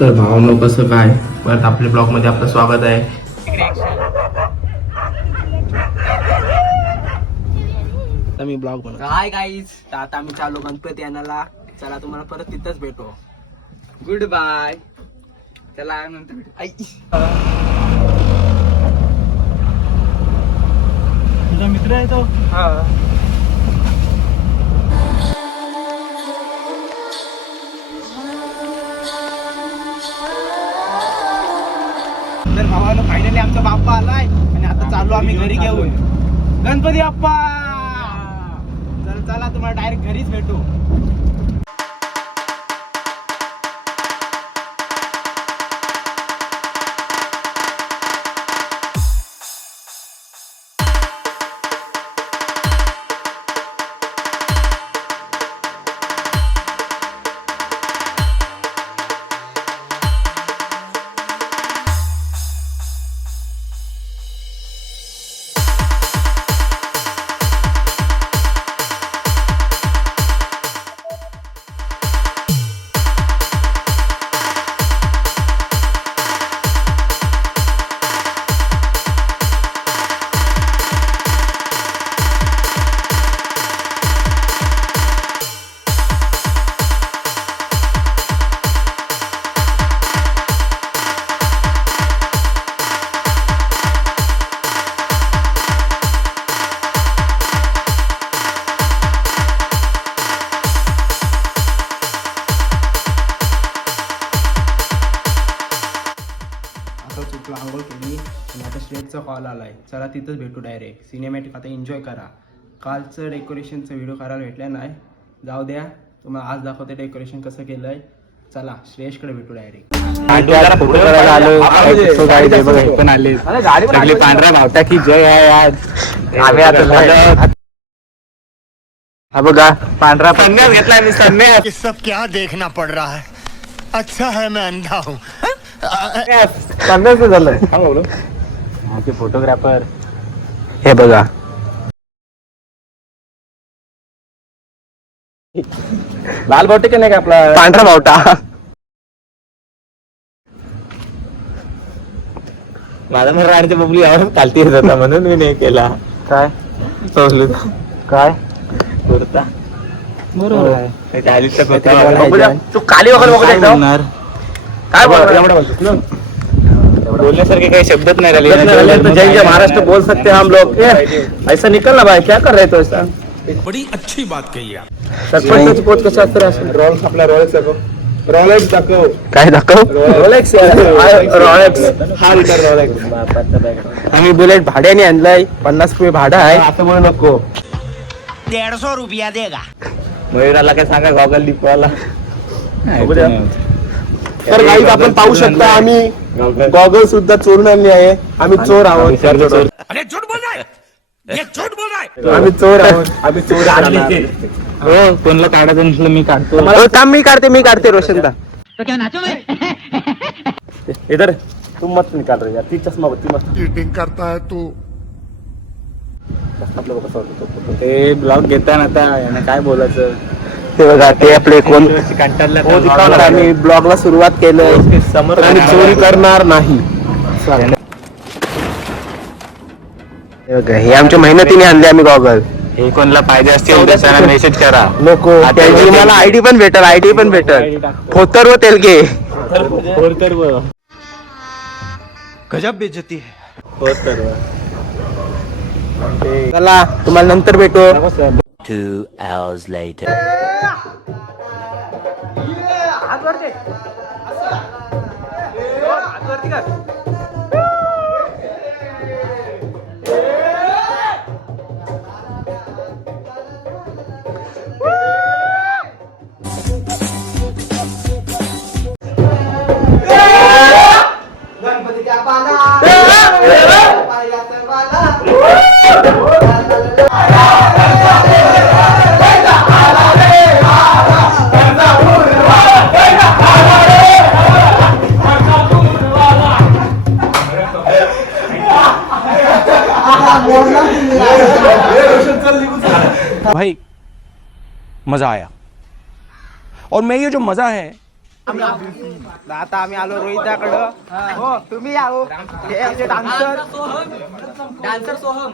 तर भावांनो कसं काय परत आपल्या ब्लॉग मध्ये आपलं स्वागत आहे. आता मी ब्लॉग बनवतो. हाय गाईज, तर आता आम्ही चालू गणपती आणायला. चला तुम्हाला परत तिथंच भेटू. Goodbye. चला नंतर भेटू. आई तुझा मित्र आहे तो. हा तर भावाला फायनली आमचा बाप्पा आलाय आणि आता चालू आम्ही घरी घेऊन. गणपती बाप्पा. चला तुम्हाला डायरेक्ट घरीच भेटू. आंघोळ केली आणि आता श्रेयसचा कॉल आलाय. चला तिथंच भेटू डायरेक्ट. सिनेमॅटिक आता एन्जॉय करा. कालचं डेकोरेशनचं व्हिडिओ करायला भेटला नाही, जाऊ द्या. तुम्हाला आज दाखवते डेकोरेशन कसं केलंय. चला श्रेयसकडे भेटू डायरेक्ट. फोटो करायला आलो पण आले सगळे पांढरा भावटा की जय आहे आज. आम्ही आता हा बघा पांढरा संन्यास घेतलाय मी. संन्यास ये सब क्या देखना पड़ रहा है. अच्छा है मैं अंधा हूँ. संन्यास झालंय. हा फोटोग्राफर हे बघा. लाल भावटे का नाही का आपला पांढरा भावटा. माझा मला राणीच्या बबली यावर चालती येत होता म्हणून मी नाही केला. काय काय कुर्ता बरोबर आहे. तू काली वगैरे बोलणार काय बोलणार. बोलण्यासारखे काही शब्दच नाही राहिले. जय महाराष्ट्र बोल सकते हम लोग. ऐसा निकल ना भाई, क्या कर रहे तो ऐसा. बड़ी अच्छी बात कही आप. सरपंचाची पोत कशा असतात. रोलेक्स आपला रोलेक्स दाखव. रोलेक्स दाखव. काय दाखव. रोलेक्स रोलेक्स हा लिटर रोलेक्स. आम्ही बुलेट भाड्याने आणलाय. 50 रुपये भाडं आहे. असं बोलू नको. 150 रुपया देगा. मयुराला काय सांगा गॉगल लिपवाला. तर गाईज आपण पाहू शकता आम्ही गॉगल सुद्धा चोरून आणली आहे. आम्ही चोर आहोत. अरे झूठ बोल रहा है. ये झूठ बोल रहा है. आम्ही चोर आहोत. आम्ही चोर आणले. हो कोणला काढायचं म्हटलं मी काढतो. मी काढते रोशन दा. इधर तुम मत निकाल रहे यार. ती चष्मा ती मस्त चीटिंग करता है तू. आपलं कसं होतं. ते ब्लॉग घेताना आता याने काय बोलायचं. ते बघा ते आपले कोण दिखावणार. आम्ही ब्लॉगला सुरुवात केलं समोर आणि चोरी करणार नाही. हे आमच्या मेहनतीने आणले आम्ही गॉगल. हे कोणाला पाहिजे असतील तर त्यांना मेसेज करा. नको त्यांची मला आयडी पण भेटल. फोतर व तेलगे गजब बेइज्जती है. चला तुम्हाला नंतर भेटू. 2 hours later. भाई मजा आया और मैं ये जो मजा है आता आम्ही आलो रोहिताकडं. हो तुम्ही या हो. हे आमचे डान्सर सोहम.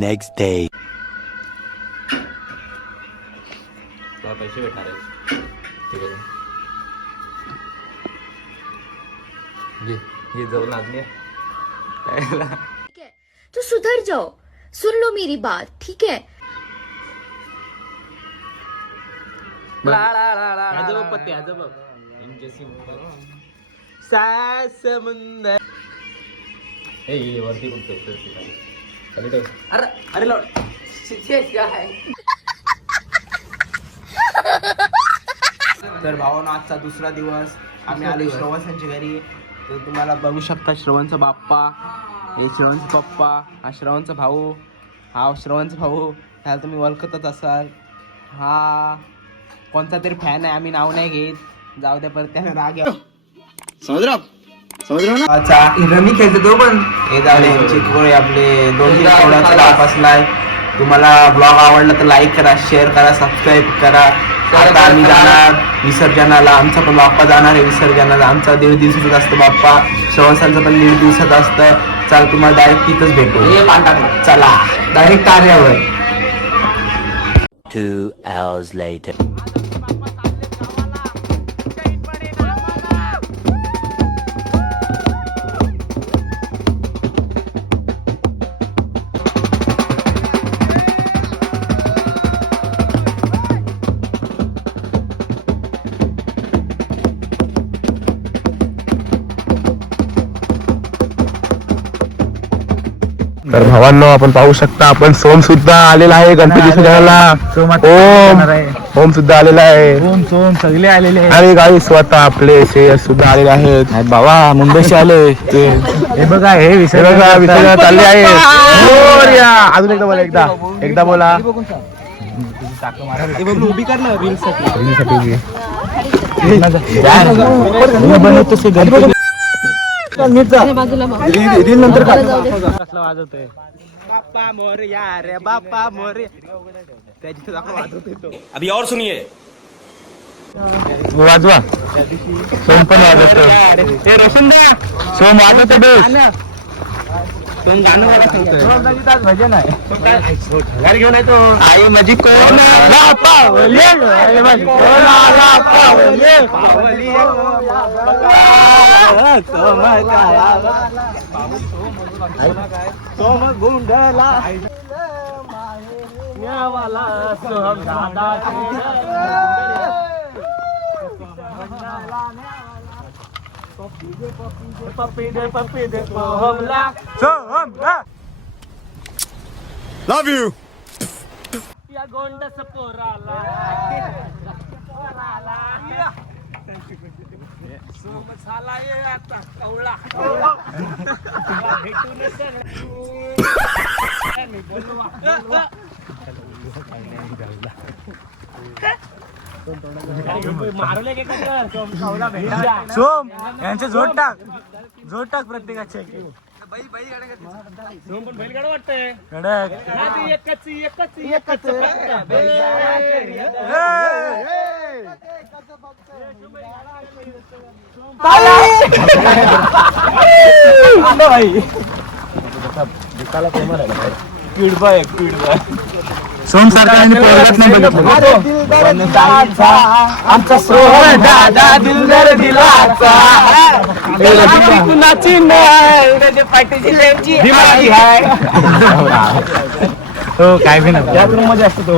Next day. पैसे भेटणार आहे जाऊन आदमी ठीक है तो सुधर जाओ, सुन लो मेरी बात, ठीक है. वरती तर भावांनो आजचा दुसरा दिवस आम्ही आलो श्रवणांच्या घरी. तर तुम्हाला बघू शकता श्रवणचा बाप्पा, हे श्रवणचा पप्पा, हा श्रवणचा भाऊ, हा श्रवणचा भाऊ. ह्याला तुम्ही ओळखतच असाल. हा कोणता तरी फॅन आहे, आम्ही नाव नाही घेत, जाऊ द्या. परत त्याने राग रमी खेळतो तो पण. हे झाले यांचे आपले 2-3 आठवड्याचा लाभ असलाय. तुम्हाला ब्लॉग आवडला तर लाईक करा, शेअर करा, सबस्क्राईब करा. आता आम्ही जाणार विसर्जनाला. आमचा पण बाप्पा जाणार आहे विसर्जनाला. आमचा 1.5 दिवसाचा असतो बाप्पा. श्रवणांचा पण 1.5 दिवसाचा असतं. चला तुम्हाला डायरेक्ट तिथंच भेटू. चला डायरेक्ट कार्यावर. 2 hours later. तर भावांनो आपण पाहू शकता, आपण सोम सुद्धा आलेला आहे गणपती विसर्जनाला. ओम सुद्धा आलेला आहे. सोम सगळे आलेले आणि काही स्वतः आपले श्रेयस सुद्धा आलेले आहेत. बाबा मुंबईशी आले. हे बघा हे विसर्जन चालले आहे. अजून एकदा बोला, एकदा बोला. उभी कर ना रील नंतर कसला वाजवतोय. बाप्पा मोरया रे बाप्पा मोरया. त्याची वाजवतोय तो. अभी और सुनिए वाजवा सोम पण वाजवतो सोम वाजवतो बेस भजन आहे घेऊन येतो आई माझी कोण आला पावले आई माझी कोण आला पावले सोम गुंडला न्यावाला सोम दादा पप्पी दे सोमला लव यू या गोंडस पोराला सोम झाला ये आता कवळा भेटून सोम यांचे झोट टाक प्रत्येकाचे सोम पण बैलगाड वाटतंय कडक एकच सोम सरकारने नाही बघितलं आमचा सोहम दादा दिलदार दिलाचा कुणाची नाही पाठीची हो काय बी नाही त्या रूम मध्ये असतो तो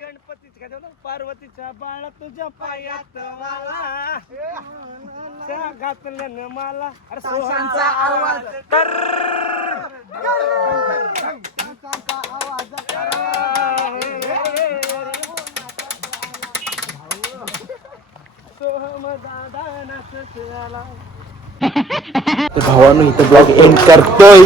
गणपतीच्या पार्वतीच्या बाळा तुझ्या पायात मला घातल्यानं मला सोहमचा आवाज तर भावांनो इथं ब्लॉग एंड करतोय.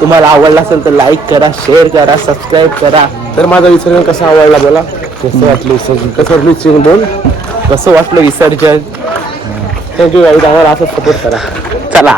तुम्हाला आवडला असेल तर लाईक करा, शेअर करा, सबस्क्राईब करा. तर माझा विसर्जन कसा आवडला बोला, कसं वाटलं विसर्जन, कसं बोल कसं वाटलं विसर्जन. थँक्यू गाईज, आम्हाला असं सपोर्ट करा. चला.